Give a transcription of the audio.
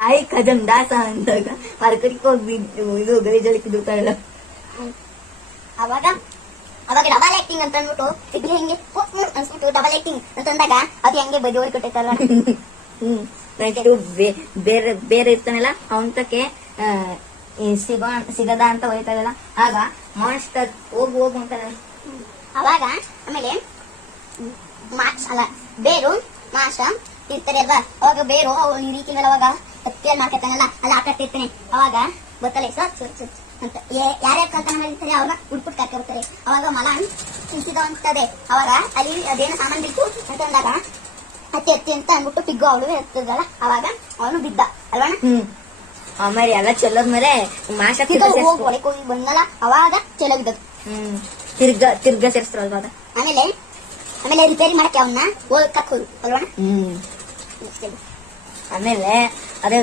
ಆಯ್ ಕಜಂ ದಾಸ ಅಂದಾಗ ಮಾರ್ಕೆಟ್ಗೆ ಹೋಗಿ ಇದು ಗಲೀಜಳಿಕೆ ದುಡ್ಕೊಳ್ಳ ಅವಾಗ ಅವಾಗ ಡಬಲ್ ಆಕ್ಟಿಂಗ್ ಅಂತ ಅಂದ್ಬಿಟ್ಟು ಇಡ್ಲಿ ಹೆಂಗೆ ಫುಕ್ ಫುಕ್ ಅನ್ಸ್ಬಿಟ್ಟು ಡಬಲ್ ಆಕ್ಟಿಂಗ್ ಅಂತ ಅಂದಾಗ ಅದು ಹೆಂಗೆ ಬದಿಯೋರ್ ಕಟ್ಟೈತಲ್ಲ ಹ್ಮ್ ನೆಕ್ಸ್ಟ್ ಬೇರೆ ಬೇರೆ ಇರ್ತಾನಲ್ಲ ಅವನ್ತಕ್ಕೆ ಸಿಗೋ ಸಿಗದ ಅಂತ ಹೋಯ್ತಾರಲ್ಲ ಆಗ ಮಾಸ್ಟರ್ ಹೋಗು ಹೋಗು ಅಂತಾನೆ ಅವಾಗ ಆಮೇಲೆ ಮಾಸ್ ಅಲ್ಲ ಬೇರು ಮಾಸ ಇರ್ತಾರೆ ಅಲ್ವಾ ಅವಾಗ ಬೇರು ಅವ್ರು ಈ ರೀತಿಗಳು ಅವಾಗ ಹತ್ತಿಯಲ್ಲಿ ಮಾಡ್ಕೊತಾನಲ್ಲ ಅಲ್ಲ ಆಟಾಡ್ತಿರ್ತಾನೆ ಅವಾಗ ಗೊತ್ತಲ್ಲ ಸರ್ ಸರ್ ಸರ್ ಅಂತ. ಯಾರ್ಯಾರು ಕಲ್ತನ ಮಾಡಿರ್ತಾರೆ ಅವ್ರನ್ನ ಉಡ್ಪುಟ್ ಕರ್ಕೊಬಿಡ್ತಾರೆ ಅವಾಗ ಮಲ ಅಂತದೆ ಅವಾಗ ಅಲ್ಲಿ ಅದೇನೋ ಸಾಮಾನು ಬೇಕು ಅಂತ ಅಂದಾಗ ಹತ್ತಿ ಹತ್ತಿ ಅಂತ ಅಂದ್ಬಿಟ್ಟು ಪಿಗ್ಗು ಅವಳು ಇರ್ತದಲ್ಲ ಅವಾಗ ಅವನು ಬಿದ್ದ. ಅಲ್ವಾ ಹ್ಮ್. ಆಮೇಲೆ ಎಲ್ಲ ಚೆಲ್ಲೋದ್ಮೇಲೆ ಮೇಲೆ ಹೋಗಿ ಒಳಗೆ ಬಂದಲ್ಲ ಅವಾಗ ಚೆಲ ಬಿದ್ದದು ಹ್ಮ್. ತಿರ್ಗ ತಿರ್ಗ ಸೇರಿಸ್ತಾರ ಅಲ್ವಾ ಆಮೇಲೆ ಆಮೇಲೆ ರಿಪೇರಿ ಮಾಡಕ್ಕೆ ಅವನ್ನ ಹೋಗಿ ಕಕ್ಕೋದು ಅಲ್ವಣ್ಣ ಹ್ಮ್. ಆಮೇಲೆ ಅದೇ